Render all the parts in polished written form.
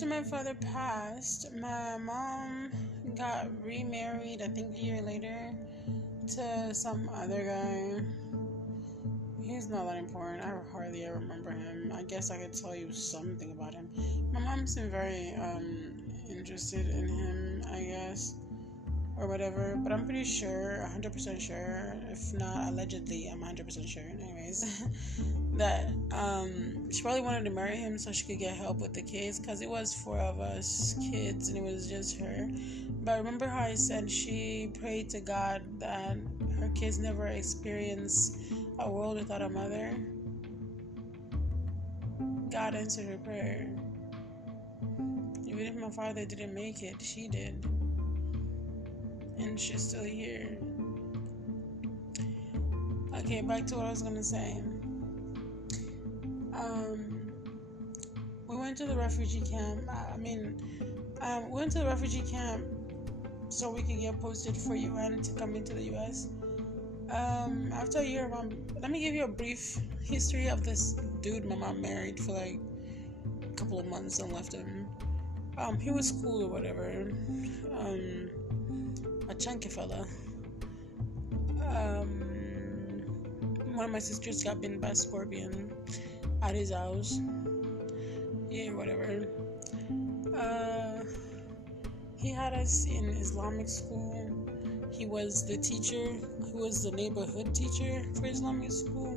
after my father passed, my mom got remarried, I think a year later, to some other guy. He's not that important. I hardly ever remember him. I guess I could tell you something about him. My mom's been very interested in him, I guess, or whatever. But I'm pretty sure, 100% sure, if not allegedly, I'm 100% sure, anyways, that she probably wanted to marry him so she could get help with the kids, because it was 4 of us kids and it was just her. But remember how I said she prayed to God that her kids never experience a world without a mother? God answered her prayer. Even if my father didn't make it, she did. And she's still here. Okay, back to what I was gonna say. We went to the refugee camp. We went to the refugee camp so we could get posted for UN to come into the US. After a year, let me give you a brief history of this dude my mom married for like a couple of months and left him. He was cool or whatever. A chunky fella. One of my sisters got bitten by a scorpion at his house. Yeah, whatever. He had us in Islamic school. He was the teacher. He was the neighborhood teacher for Islamic school.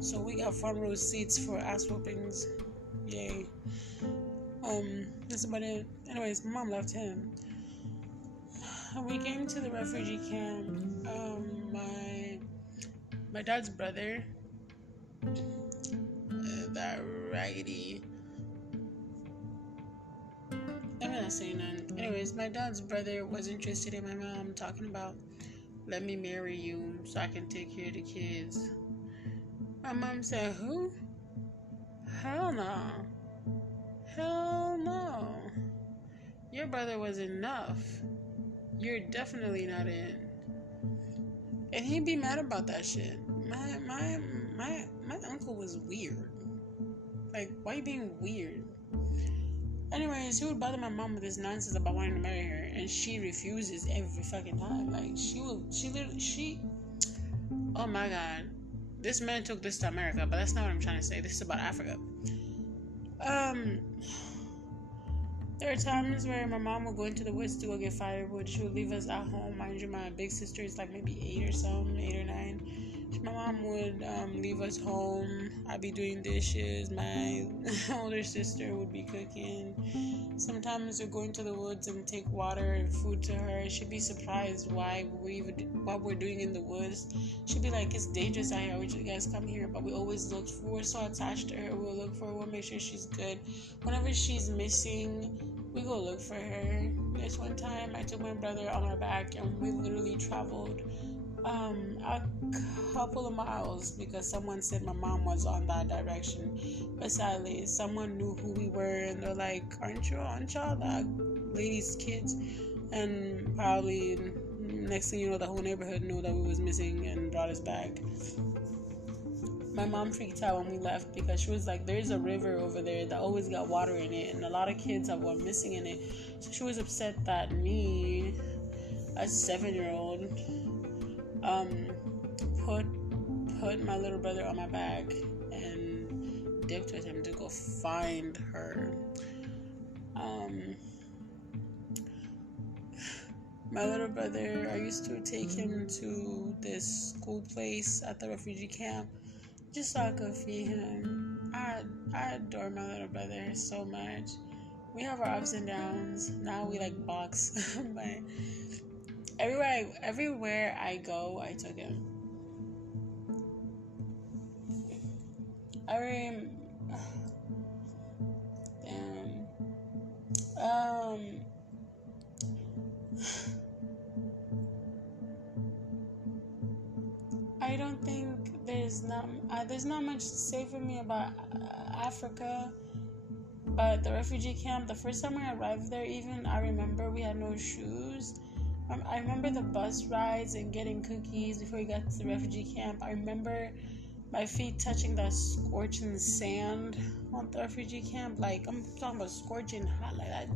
So we got front row seats for ass whoopings. Yay. That's about it. Anyways, my mom left him. We came to the refugee camp. My dad's brother, that raggedy. I'm not saying none. Anyways, my dad's brother was interested in my mom, talking about, let me marry you so I can take care of the kids. My mom said, who? Hell no. Hell no. Your brother was enough. You're definitely not in. And he'd be mad about that shit. My uncle was weird. Like, why you being weird? Anyways, he would bother my mom with his nonsense about wanting to marry her, and she refuses every fucking time. Like, oh my god. This man took this to America, but that's not what I'm trying to say. This is about Africa. There are times where my mom would go into the woods to go get firewood. She would leave us at home. Mind you, my big sister is like maybe 8 or 9. My mom would leave us home. I'd be doing dishes. My older sister would be cooking. Sometimes we'd go into the woods and take water and food to her. She'd be surprised what we're doing in the woods. She'd be like, it's dangerous out here. Would you guys come here? But we always look for her. We're so attached to her. We'll look for her. We'll make sure she's good. Whenever she's missing, we go look for her. There's one time I took my brother on our back and we literally traveled a couple of miles because someone said my mom was on that direction. But sadly, someone knew who we were and they're like, aren't y'all that lady's kids? And probably next thing you know, the whole neighborhood knew that we was missing and brought us back. My mom freaked out when we left because she was like, there's a river over there that always got water in it and a lot of kids have gone missing in it. So she was upset that me, a 7-year-old, put my little brother on my back and dipped with him to go find her. My little brother, I used to take him to this school place at the refugee camp just so I could feed him. I adore my little brother so much. We have our ups and downs. Now we like box, but everywhere I go, I took him. I don't think there's not much to say for me about Africa, but the refugee camp, the first time I arrived there, even I remember we had no shoes. I remember the bus rides and getting cookies before we got to the refugee camp. I remember my feet touching the scorching sand on the refugee camp. Like, I'm talking about scorching hot like that.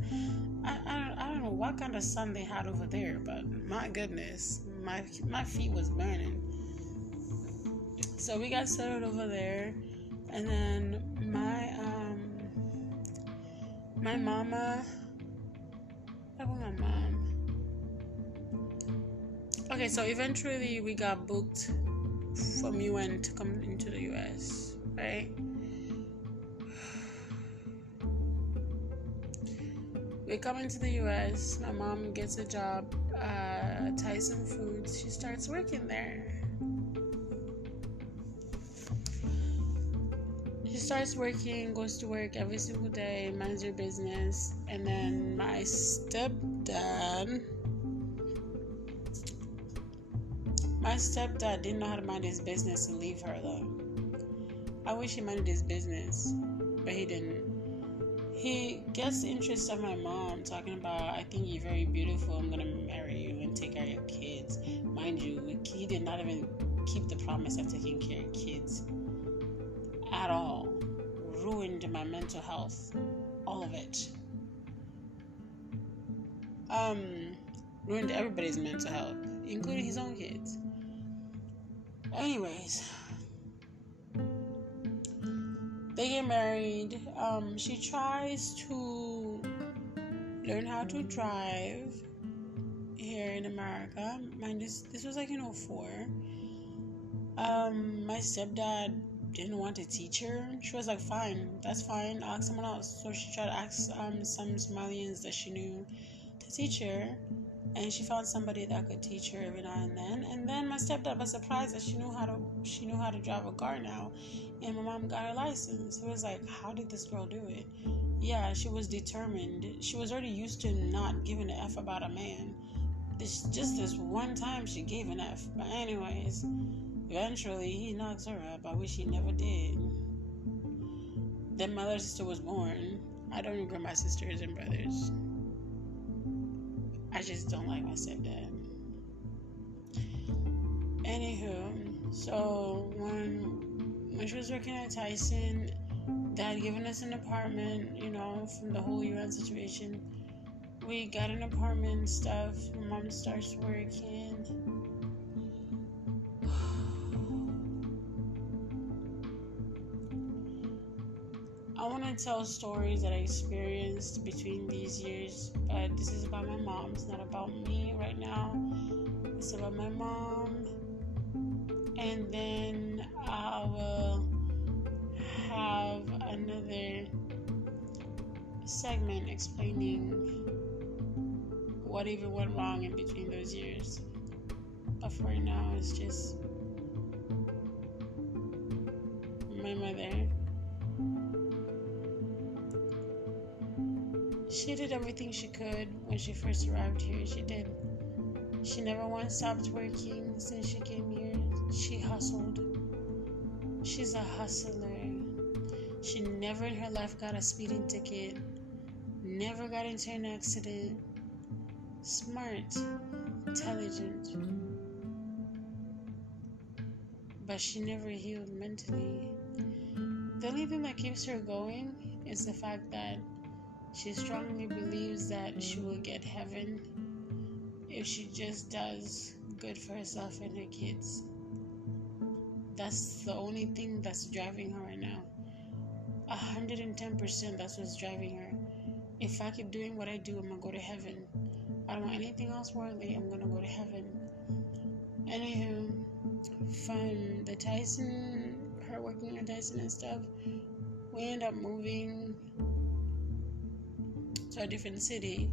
I don't know what kind of sun they had over there, but my goodness, my feet was burning. So we got settled over there, and then my mama, what about my mom? Okay, so eventually we got booked from UN to come into the US, right? We come into the US. My mom gets a job at Tyson Foods. She starts working there. She starts working, goes to work every single day, minds her business. And then my stepdad didn't know how to mind his business and leave her alone. I wish he minded his business, but he didn't. He gets the interest of my mom, talking about, I think you're very beautiful, I'm going to marry you and take care of your kids. Mind you, he did not even keep the promise of taking care of kids at all. Ruined my mental health. All of it. Ruined everybody's mental health, including his own kids. Anyways, they get married. She tries to learn how to drive here in America. Mind this was like in 2004. My stepdad didn't want to teach her. She was like, fine, that's fine, ask someone else. So she tried to ask some Somalians that she knew to teach her, and she found somebody that could teach her every now and then. And then my stepdad was surprised that she knew how to drive a car now, and my mom got her license. It was like, how did this girl do it? Yeah, she was determined. She was already used to not giving an F about a man. Just this one time she gave an F. But anyways, eventually he knocks her up. I wish he never did. Then my little sister was born. I don't regret my sisters and brothers. I just don't like my stepdad. Anywho, so when she was working at Tyson, Dad had given us an apartment, from the whole UN situation. We got an apartment and stuff. My mom starts working. I want to tell stories that I experienced between these years, but this is about my mom. It's not about me right now. It's about my mom. And then I will have another segment explaining what even went wrong in between those years. But for now, it's just my mother. She did everything she could when she first arrived here. She did. She never once stopped working since she came here. She hustled. She's a hustler. She never in her life got a speeding ticket. Never got into an accident. Smart. Intelligent. But she never healed mentally. The only thing that keeps her going is the fact that she strongly believes that she will get heaven if she just does good for herself and her kids. That's the only thing that's driving her right now. 110%, that's what's driving her. If I keep doing what I do, I'm gonna go to heaven. I don't want anything else worldly. I'm gonna go to heaven. Anywho, from the Tyson, her working at Tyson and stuff, we end up moving to a different city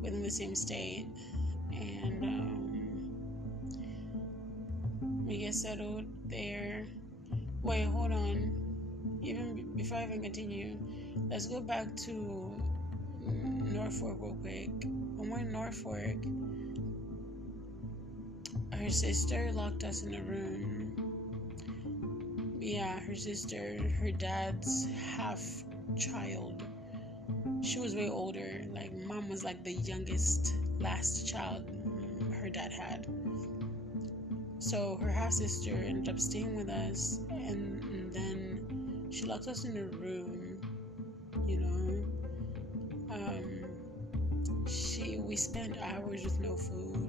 within the same state, and we get settled there. Wait, hold on. Even before I even continue, let's go back to Norfolk real quick. When we're in Norfolk, her sister locked us in a room. Yeah, her sister, her dad's half child. She was way older. Like, mom was like the youngest, last child her dad had. So her half sister ended up staying with us, and then she locked us in a room. You know, we spent hours with no food,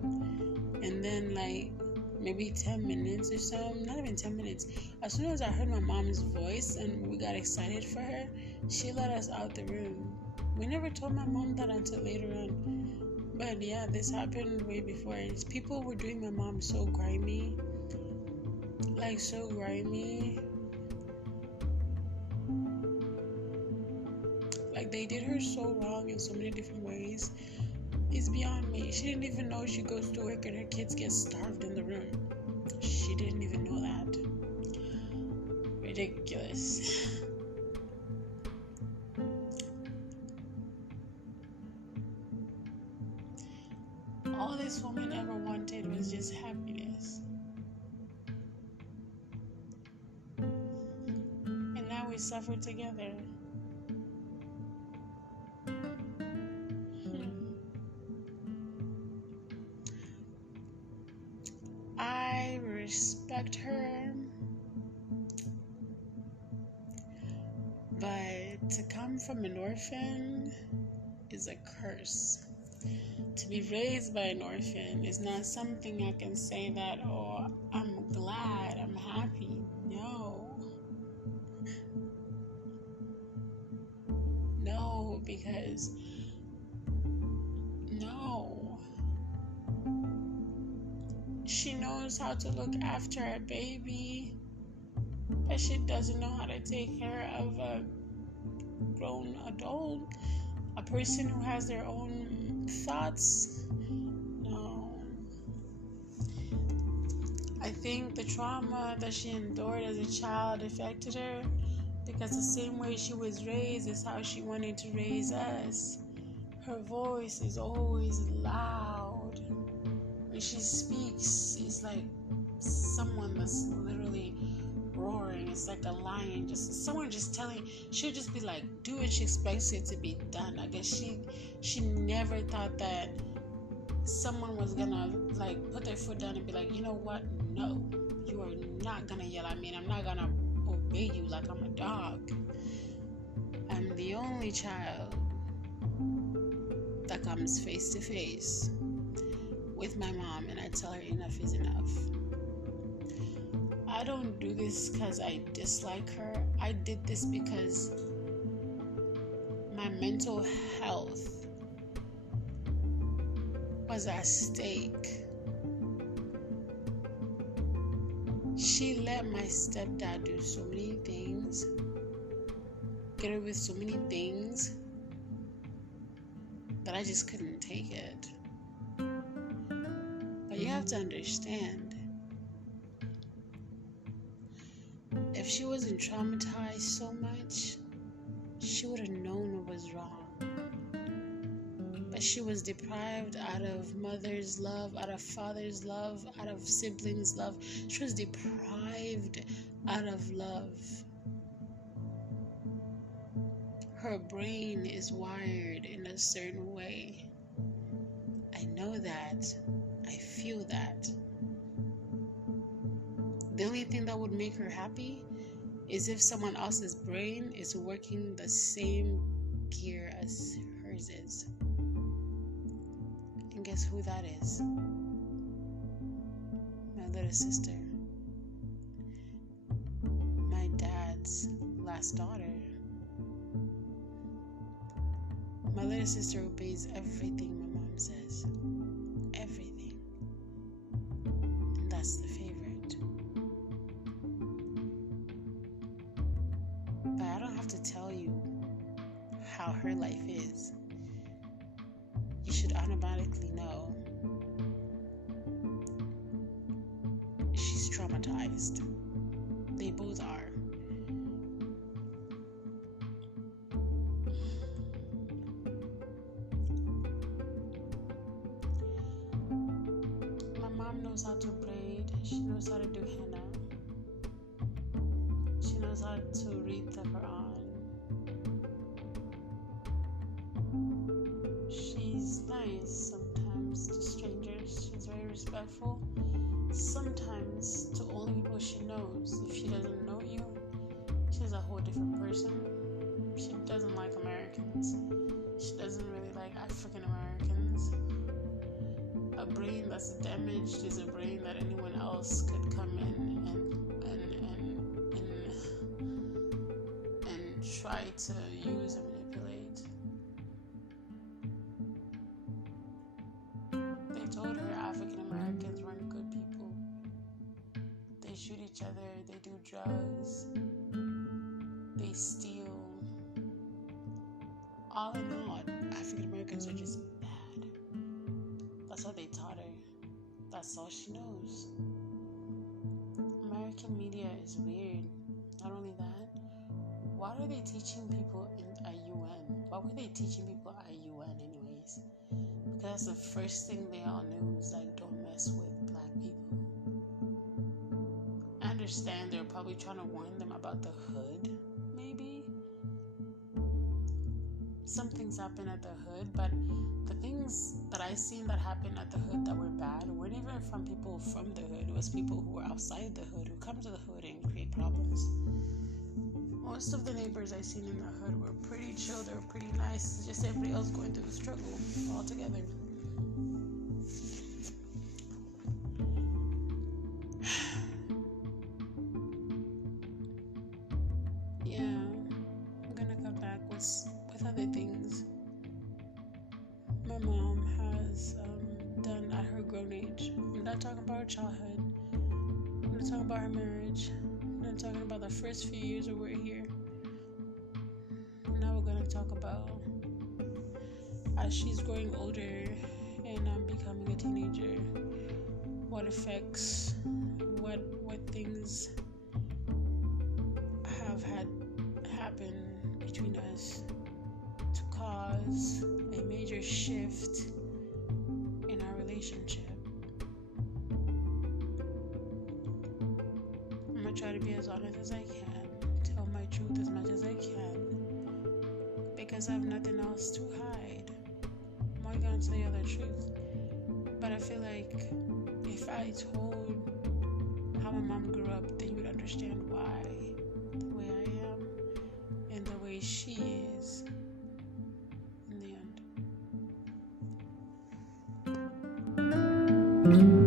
and then like maybe 10 minutes or so, not even 10 minutes, as soon as I heard my mom's voice and we got excited for her, she let us out the room. We never told my mom that until later on. But yeah, this happened way before. People were doing my mom so grimy. Like, so grimy. Like, they did her so wrong in so many different ways. It's beyond me. She didn't even know she goes to work and her kids get starved in the room. She didn't even know that. Ridiculous. All this woman ever wanted was just happiness. And now we suffer together. I respect her, but to come from an orphan is a curse. To be raised by an orphan is not something I can say that, oh, I'm glad, I'm happy. No, because no. She knows how to look after a baby, but she doesn't know how to take care of a grown adult, a person who has their own thoughts. No. I think the trauma that she endured as a child affected her, because the same way she was raised is how she wanted to raise us. Her voice is always loud. When she speaks, it's like someone that's literally roaring. It's like a lion, just someone just telling. She'll just be like, do it. She expects it to be done. I guess she never thought that someone was gonna like put their foot down and be like, you know what? No, you are not gonna yell at me, and I'm not gonna obey you like I'm a dog. I'm the only child that comes face to face with my mom, and I tell her enough is enough. I don't do this because I dislike her. I did this because my mental health was at stake. She let my stepdad do so many things, get her with so many things, that I just couldn't take it. But you have to understand, if she wasn't traumatized so much, she would have known what was wrong. But she was deprived out of mother's love, out of father's love, out of siblings' love. She was deprived out of love. Her brain is wired in a certain way. I know that. I feel that. The only thing that would make her happy is if someone else's brain is working the same gear as hers is. And guess who that is? My little sister. My dad's last daughter. My little sister obeys everything my mom says. Everything. And that's the favorite. But I don't have to tell you how her life is. You should automatically know she's traumatized. They both are. My mom knows how to braid. She knows how to do henna. She knows how to read the Quran. She's nice sometimes to strangers. She's very respectful. sometimes to only people she knows. If she doesn't know you, she's a whole different person. She doesn't like Americans. She doesn't really like African Americans. A brain that's damaged is a brain that anyone else could come in and try to use and manipulate. They told her African Americans weren't good people. They shoot each other, they do drugs, they steal. All in all, African Americans are just bad. That's what they taught her. That's all she knows. American media is weird. Not only that, why are they teaching people in IUN? Why were they teaching people IUN anyways? Because that's the first thing they all knew is like, don't mess with black people. I understand they're probably trying to warn them about the hood, maybe. Some things happen at the hood, but the things that I seen that happened at the hood that were bad weren't even from people from the hood. It was people who were outside the hood who come to the hood and create problems. Most of the neighbors I seen in the hood were pretty chill. They were pretty nice. It's just everybody else going through the struggle all together. Yeah, I'm gonna come back with other things my mom has done at her grown age. I'm not talking about her childhood. I'm not talking about her marriage. I'm not talking about the first few years that we're here. Now we're gonna talk about as she's growing older and becoming a teenager, what effects, what things have had happen between us to cause a major shift in our relationship. I'm gonna try to be as honest as I can, tell my truth as much as I can, because I have nothing else to hide. I'm only gonna tell you the truth. But I feel like if I told how my mom grew up, then you would understand why, the way I am, and the way she is in the end.